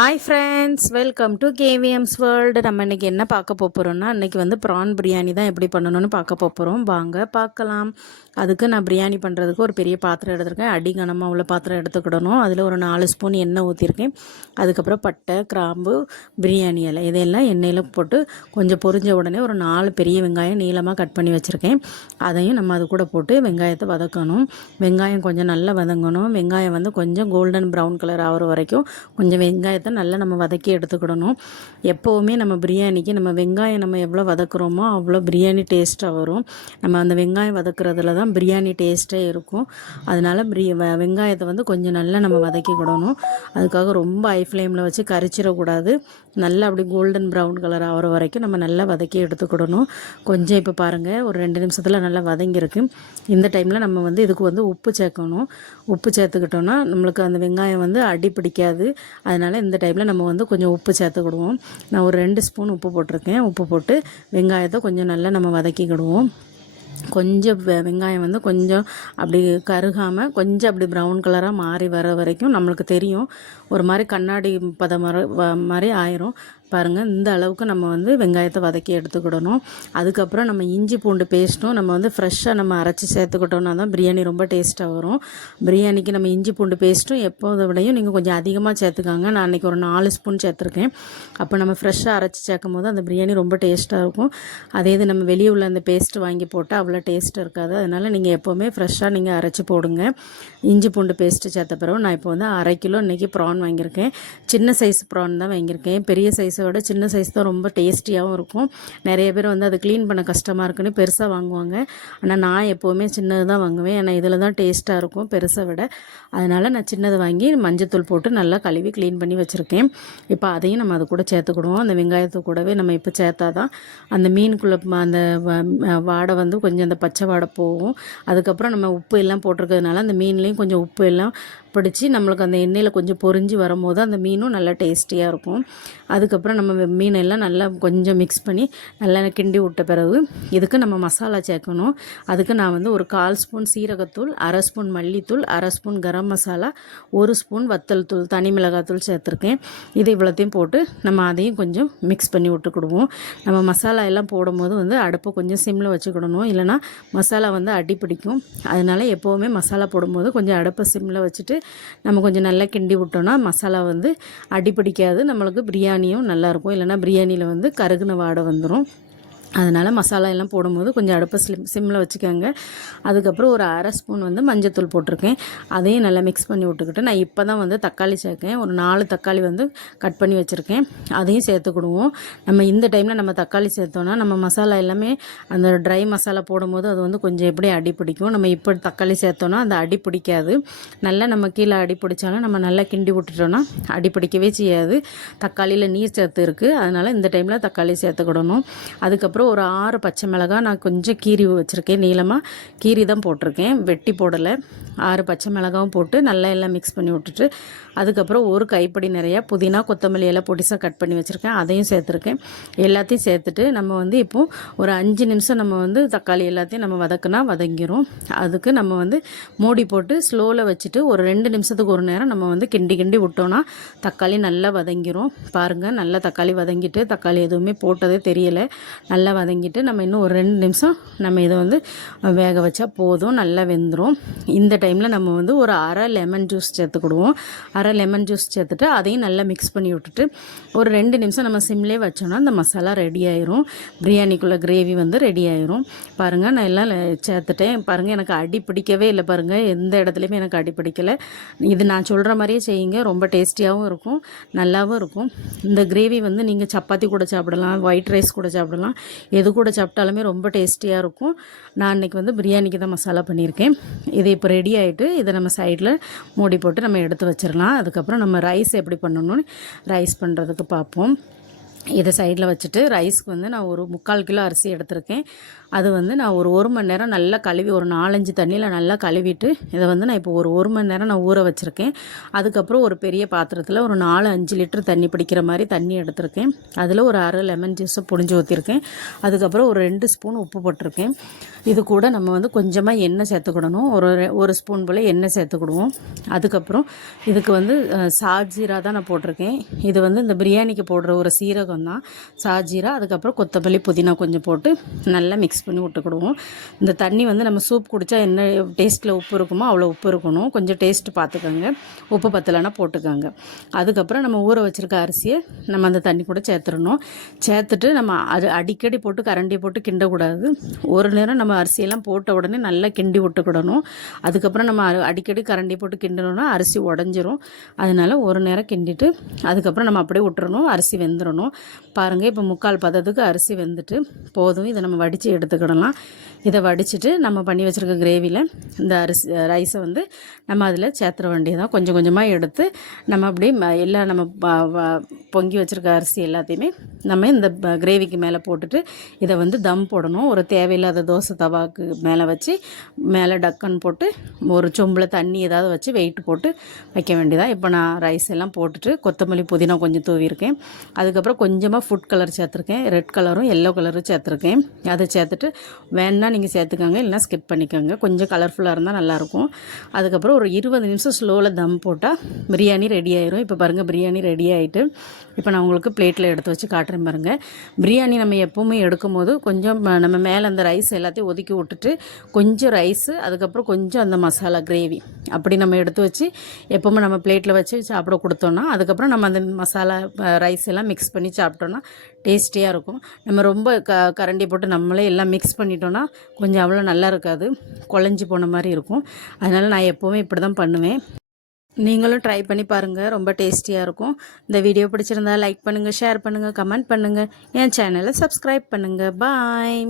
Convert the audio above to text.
Hi friends, welcome to கேவிஎம்ஸ் world. நம்ம இன்றைக்கி என்ன பார்க்க போகிறோம்னா, இன்றைக்கி வந்து ப்ரான் பிரியாணி தான் எப்படி பண்ணணும்னு பார்க்க போகிறோம். வாங்க பார்க்கலாம். அதுக்கு நான் பிரியாணி பண்ணுறதுக்கு ஒரு பெரிய பாத்திரம் எடுத்திருக்கேன். அடிகனமாக உள்ள பாத்திரம் எடுத்துக்கிடணும். அதில் ஒரு 4 ஸ்பூன் எண்ணெய் ஊற்றிருக்கேன். அதுக்கப்புறம் பட்டை, கிராம்பு, பிரியாணி இலை இதையெல்லாம் எண்ணெயில் போட்டு கொஞ்சம் பொரிஞ்ச உடனே ஒரு 4 பெரிய வெங்காயம் நீளமாக கட் பண்ணி வச்சுருக்கேன். அதையும் நம்ம அது கூட போட்டு வெங்காயத்தை வதக்கணும். வெங்காயம் கொஞ்சம் நல்லா வதங்கணும். வெங்காயம் வந்து கொஞ்சம் கோல்டன் ப்ரௌன் கலர் ஆகிற வரைக்கும் கொஞ்சம் வெங்காயத்தை நல்லா நம்ம வதக்கி எடுத்துக்கிடணும். எப்போவுமே நம்ம பிரியாணிக்கு நம்ம வெங்காயம் நம்ம எவ்வளோ வதக்குறோமோ அவ்வளோ பிரியாணி டேஸ்ட்டாக வரும். நம்ம அந்த வெங்காயம் வதக்குறதுல தான் பிரியாணி டேஸ்ட்டே இருக்கும். அதனால் வெங்காயத்தை வந்து கொஞ்சம் நல்லா நம்ம வதக்கிக்கிடணும். அதுக்காக ரொம்ப ஹை ஃப்ளேமில் வச்சு கரிச்சிடக்கூடாது. நல்லா அப்படி கோல்டன் ப்ரௌன் கலர் ஆகிற வரைக்கும் நம்ம நல்லா வதக்கி எடுத்துக்கிடணும். கொஞ்சம் இப்போ பாருங்கள், ஒரு 2 நிமிஷத்தில் நல்லா வதங்கியிருக்கு. இந்த டைமில் நம்ம வந்து இதுக்கு வந்து உப்பு சேர்க்கணும். உப்பு சேர்த்துக்கிட்டோன்னா நம்மளுக்கு அந்த வெங்காயம் வந்து அடி பிடிக்காது. அதனால் இந்த டைமில் நம்ம வந்து கொஞ்சம் உப்பு சேர்த்துக்கிடுவோம். நான் ஒரு 2 ஸ்பூன் உப்பு போட்டிருக்கேன். உப்பு போட்டு வெங்காயத்தை கொஞ்சம் நல்லா நம்ம வதக்கிக்கிடுவோம். கொஞ்சம் வெங்காயம் வந்து கொஞ்சம் அப்படி கருகாமல் கொஞ்சம் அப்படி ப்ரௌன் கலராக மாறி வர வரைக்கும் நம்மளுக்கு தெரியும். ஒரு மாதிரி கண்ணாடி பதம் மாதிரி ஆயிரும். பாருங்கள், இந்த அளவுக்கு நம்ம வந்து வெங்காயத்தை வதக்கி எடுத்துக்கிடணும். அதுக்கப்புறம் நம்ம இஞ்சி பூண்டு பேஸ்ட்டும் நம்ம வந்து ஃப்ரெஷ்ஷாக நம்ம அரைச்சி சேர்த்துக்கிட்டோன்னா தான் பிரியாணி ரொம்ப டேஸ்ட்டாக வரும். பிரியாணிக்கு நம்ம இஞ்சி பூண்டு பேஸ்ட்டும் எப்போதை விடையும் நீங்கள் கொஞ்சம் அதிகமாக சேர்த்துக்காங்க. நான் அன்றைக்கி ஒரு 4 ஸ்பூன் சேர்த்துருக்கேன். அப்போ நம்ம ஃப்ரெஷ்ஷாக அரைச்சி சேர்க்கும் போது அந்த பிரியாணி ரொம்ப டேஸ்ட்டாக இருக்கும். அதே இது நம்ம வெளியே உள்ள அந்த பேஸ்ட்டு வாங்கி போட்டால் அவ்வளோ டேஸ்ட் இருக்காது. அதனால் நீங்கள் எப்போவுமே ஃப்ரெஷ்ஷாக நீங்கள் அரைச்சி போடுங்க. இஞ்சி பூண்டு பேஸ்ட்டு சேர்த்த பிறகு நான் இப்போ வந்து 1/2 கிலோ இன்றைக்கி ப்ரான் வாங்கியிருக்கேன். சின்ன சைஸ் ப்ரான் தான் வாங்கியிருக்கேன். பெரிய சைஸை விட சின்ன சைஸ் தான் ரொம்ப டேஸ்டியாகவும் இருக்கும். நிறைய பேர் வந்து அதை க்ளீன் பண்ண கஷ்டமாக இருக்குன்னு பெருசாக வாங்குவாங்க. ஆனால் நான் எப்போவுமே சின்னது தான் வாங்குவேன். ஏன்னா இதில் தான் டேஸ்ட்டாக இருக்கும் பெருசை விட. அதனால் நான் சின்னது வாங்கி மஞ்சத்தூள் போட்டு நல்லா கழுவி க்ளீன் பண்ணி வச்சுருக்கேன். இப்போ அதையும் நம்ம அது கூட சேர்த்துக்கிடுவோம். அந்த வெங்காயத்து கூடவே நம்ம இப்போ சேர்த்தா தான் அந்த மீனுக்குள்ளே அந்த வாடை வந்து கொஞ்சம் அந்த பச்சை வாடை போகும். அதுக்கப்புறம் நம்ம உப்பு எல்லாம் போட்டிருக்கிறதுனால அந்த மீன்லேயும் கொஞ்சம் உப்பு எல்லாம் பிடிச்சி நம்மளுக்கு அந்த எண்ணெயில் கொஞ்சம் பொரிஞ்சு வரும்போது அந்த மீனும் நல்லா டேஸ்டியாக இருக்கும். அதுக்கப்புறம் நம்ம மீனெல்லாம் நல்லா கொஞ்சம் மிக்ஸ் பண்ணி நல்லா கிண்டி விட்ட பிறகு இதுக்கு நம்ம மசாலா சேர்க்கணும். அதுக்கு நான் வந்து ஒரு 1/4 ஸ்பூன் சீரகத்தூள், 1/2 ஸ்பூன் மல்லித்தூள், 1/2 ஸ்பூன் கரம் மசாலா, 1 ஸ்பூன் வத்தல் தூள், தனி மிளகாத்தூள் சேர்த்துருக்கேன். இது இவ்வளோத்தையும் போட்டு நம்ம அதையும் கொஞ்சம் மிக்ஸ் பண்ணி விட்டுக்கிடுவோம். நம்ம மசாலா எல்லாம் போடும்போது வந்து அடுப்பை கொஞ்சம் சிம்மில் வச்சுக்கிடணும். இல்லைனா மசாலா வந்து அடி பிடிக்கும். அதனால் எப்போவுமே மசாலா போடும்போது கொஞ்சம் அடுப்பை சிம்மில் வச்சுட்டு நம்ம கொஞ்சம் நல்லா கிண்டி விட்டோன்னா மசாலா வந்து அடி பிடிக்காது. நம்மளுக்கு பிரியாணியும் நல்லாயிருக்கும். இல்லைனா பிரியாணியில் வந்து கருகுன வாடை வந்துடும். அதனால் மசாலா எல்லாம் போடும்போது கொஞ்சம் அடுப்பை சிம்மில் வச்சுக்கோங்க. அதுக்கப்புறம் ஒரு 1/2 ஸ்பூன் வந்து மஞ்சத்தூள் போட்டிருக்கேன். அதையும் நல்லா மிக்ஸ் பண்ணி விட்டுக்கிட்டு நான் இப்போ தான் வந்து தக்காளி சேர்க்கேன். ஒரு 4 தக்காளி வந்து கட் பண்ணி வச்சுருக்கேன். அதையும் சேர்த்துக்கிடுவோம். நம்ம இந்த டைமில் நம்ம தக்காளி சேர்த்தோன்னா நம்ம மசாலா எல்லாமே அந்த ட்ரை மசாலா போடும்போது அது வந்து கொஞ்சம் எப்படி அடி பிடிக்கும். நம்ம இப்போ தக்காளி சேர்த்தோன்னா அந்த அடி பிடிக்காது. நல்லா நம்ம கீழே அடி பிடிச்சாலும் நம்ம நல்லா கிண்டி விட்டுட்டோன்னா அடி பிடிக்கவே செய்யாது. தக்காளியில் நீர் சேர்த்து இருக்குது. அதனால் இந்த டைமில் தக்காளி சேர்த்துக்கிடணும். அதுக்கப்புறம் ஒரு 6 பச்சை மிளகாய் நான் கொஞ்சம் கீரி வச்சுருக்கேன். நீளமாக கீரி தான் போட்டிருக்கேன், வெட்டி போடலை. 6 பச்சை மிளகாவும் போட்டு நல்லா எல்லாம் மிக்ஸ் பண்ணி விட்டுட்டு அதுக்கப்புறம் ஒரு கைப்பிடி நிறையா புதினா, கொத்தமல்லி எல்லாம் பொடிசாக கட் பண்ணி வச்சுருக்கேன். அதையும் சேர்த்துருக்கேன். எல்லாத்தையும் சேர்த்துட்டு நம்ம வந்து இப்போது ஒரு 5 நிமிஷம் நம்ம வந்து தக்காளி எல்லாத்தையும் நம்ம வதக்குனா வதங்கிரும். அதுக்கு நம்ம வந்து மூடி போட்டு ஸ்லோவில் வச்சுட்டு ஒரு 2 நிமிஷத்துக்கு ஒரு நேரம் நம்ம வந்து கிண்டி கிண்டி விட்டோன்னா தக்காளி நல்லா வதங்கிரும். பாருங்கள், நல்லா தக்காளி வதங்கிட்டு தக்காளி எதுவுமே போட்டதே தெரியலை. நல்லா வதங்கிட்டு நம்ம இன்னும் ஒரு 2 நிமிஷம் நம்ம இதை வந்து வேக வச்சா போதும், நல்லா வெந்துடும். இந்த டைமில் நம்ம வந்து ஒரு 1/2 லெமன் ஜூஸ் சேர்த்துக்கிடுவோம். 1/2 லெமன் ஜூஸ் சேர்த்துட்டு அதையும் நல்லா மிக்ஸ் பண்ணி விட்டுட்டு ஒரு 2 நிமிஷம் நம்ம சிம்லேயே வச்சோன்னா அந்த மசாலா ரெடி ஆயிரும். பிரியாணிக்குள்ளே கிரேவி வந்து ரெடி ஆயிரும். பாருங்கள், நான் எல்லாம் சேர்த்துட்டேன். பாருங்கள், எனக்கு அடி பிடிக்கவே இல்லை. பாருங்கள், எந்த இடத்துலையுமே எனக்கு அடி பிடிக்கலை. இது நான் சொல்கிற மாதிரியே செய்யுங்க. ரொம்ப டேஸ்டியாகவும் இருக்கும், நல்லாவும் இருக்கும். இந்த கிரேவி வந்து நீங்கள் சப்பாத்தி கூட சாப்பிடலாம், ஒயிட் ரைஸ் கூட சாப்பிடலாம், எது கூட சாப்பிட்டாலுமே ரொம்ப டேஸ்டியாக இருக்கும். நான் இன்றைக்கி வந்து பிரியாணிக்கு தான் மசாலா பண்ணியிருக்கேன். இது இப்போ ரெடி ஆகிட்டு இதை நம்ம சைடில் மூடி போட்டு நம்ம எடுத்து வச்சிடலாம். அதுக்கப்புறம் நம்ம ரைஸ் எப்படி பண்ணணும்னு ரைஸ் பண்ணுறதுக்கு பார்ப்போம். இதை சைடில் வச்சுட்டு ரைஸ்க்கு வந்து நான் ஒரு 3/4 கிலோ அரிசி எடுத்திருக்கேன். அது வந்து நான் ஒரு மணி நேரம் நல்லா கழுவி ஒரு 4-5 தண்ணியில் நல்லா கழுவிட்டு இதை வந்து நான் இப்போ ஒரு மணி நேரம் நான் ஊற வச்சுருக்கேன். அதுக்கப்புறம் ஒரு பெரிய பாத்திரத்தில் ஒரு 4-5 லிட்டர் தண்ணி பிடிக்கிற மாதிரி தண்ணி எடுத்திருக்கேன். அதில் ஒரு அரை லெமன் ஜூஸை புழிஞ்சு ஊற்றிருக்கேன். அதுக்கப்புறம் ஒரு 2 ஸ்பூன் உப்பு போட்டிருக்கேன். இது கூட நம்ம வந்து கொஞ்சமாக எண்ணெய் சேர்த்துக்கிடணும். ஒரு ஸ்பூன் போல் எண்ணெய் சேர்த்துக்கிடுவோம். அதுக்கப்புறம் இதுக்கு வந்து சாஜீரா தான் நான் போட்டிருக்கேன். இது வந்து இந்த பிரியாணிக்கு போடுற ஒரு சீரகம் தான் சாஜீரா. அதுக்கப்புறம் கொத்தமல்லி புதினா கொஞ்சம் போட்டு நல்லா மிக்ஸ் பண்ணி விட்டுக்கிடுவோம். இந்த தண்ணி வந்து நம்ம சூப் குடித்தா என்ன டேஸ்ட்டில் உப்பு இருக்குமோ அவ்வளோ உப்பு இருக்கணும். கொஞ்சம் டேஸ்ட்டு பார்த்துக்கோங்க, உப்பு பத்தலைன்னா போட்டுக்கோங்க. அதுக்கப்புறம் நம்ம ஊற வச்சுருக்க அரிசியை நம்ம அந்த தண்ணி கூட சேர்த்துடணும். சேர்த்துட்டு நம்ம அது அடிக்கடி போட்டு கரண்டியை போட்டு கிண்டக்கூடாது. ஒரு நேரம் நம்ம அரிசியெல்லாம் போட்ட உடனே நல்லா கிண்டி விட்டுக்கிடணும். அதுக்கப்புறம் நம்ம அடிக்கடி கரண்டி போட்டு கிண்டணும்னா அரிசி உடஞ்சிரும். அதனால் ஒரு நேரம் கிண்டிட்டு அதுக்கப்புறம் நம்ம அப்படியே விட்டுறணும். அரிசி வெந்துடணும். பாருங்கள், இப்போ 3/4 பதத்துக்கு அரிசி வெந்துட்டு போதும். இதை நம்ம வடித்து எடுத்துக்கிடலாம். இதை வடிச்சிட்டு நம்ம பண்ணி வச்சுருக்க கிரேவியில் இந்த ரைஸை வந்து நம்ம அதில் சேர்த்துற வேண்டியதான். கொஞ்சம் கொஞ்சமாக எடுத்து நம்ம அப்படியே எல்லாம் நம்ம பொங்கி வச்சுருக்க அரிசி எல்லாத்தையுமே நம்ம இந்த கிரேவிக்கு மேலே போட்டுட்டு இதை வந்து தம் போடணும். ஒரு தேவையில்லாத தோசை தவாக்கு மேலே வச்சு மேலே டக்கன் போட்டு ஒரு சொம்பில் தண்ணி ஏதாவது வச்சு வெயிட் போட்டு வைக்க வேண்டியதான். இப்போ நான் ரைஸ் எல்லாம் போட்டுட்டு கொத்தமல்லி புதினா கொஞ்சம் தூவிருக்கேன். அதுக்கப்புறம் கொஞ்சமாக ஃபுட் கலர் சேர்த்துருக்கேன். ரெட் கலரும் எல்லோ கலரும் சேர்த்துருக்கேன். அதை சேர்த்துட்டு வேணா நீங்கள் சேர்த்துக்கோங்க, இல்லைனா ஸ்கிப் பண்ணிக்கோங்க. கொஞ்சம் கலர்ஃபுல்லாக இருந்தால் நல்லாயிருக்கும். அதுக்கப்புறம் ஒரு 20 நிமிஷம் ஸ்லோவில் தம் போட்டால் பிரியாணி ரெடி ஆயிரும். இப்போ பாருங்கள், பிரியாணி ரெடி ஆகிட்டு இப்போ நான் உங்களுக்கு பிளேட்டில் எடுத்து வச்சு காட்டுறேன் பாருங்கள். பிரியாணி நம்ம எப்போவுமே எடுக்கும் போது கொஞ்சம் நம்ம மேலே அந்த ரைஸ் எல்லாத்தையும் ஒதுக்கி விட்டுட்டு கொஞ்சம் ரைஸு, அதுக்கப்புறம் கொஞ்சம் அந்த மசாலா கிரேவி அப்படி நம்ம எடுத்து வச்சு எப்போவுமே நம்ம பிளேட்டில் வச்சு சாப்பிட கொடுத்தோன்னா அதுக்கப்புறம் நம்ம அந்த மசாலா ரைஸ் எல்லாம் மிக்ஸ் பண்ணி சாப்பிட்டோன்னா டேஸ்டியாக இருக்கும். நம்ம ரொம்ப கரண்டி போட்டு நம்மளே எல்லாம் மிக்ஸ் பண்ணிட்டோன்னா கொஞ்சம் அவ்வளோ நல்லா இருக்காது, குழஞ்சி போன மாதிரி இருக்கும். அதனால் நான் எப்போவுமே இப்படி தான் பண்ணுவேன். நீங்களும் ட்ரை பண்ணி பாருங்கள், ரொம்ப டேஸ்டியாக இருக்கும். இந்த வீடியோ பிடிச்சிருந்தா லைக் பண்ணுங்கள், ஷேர் பண்ணுங்கள், கமெண்ட் பண்ணுங்கள். என் சேனலை சப்ஸ்கிரைப் பண்ணுங்கள். பாய்.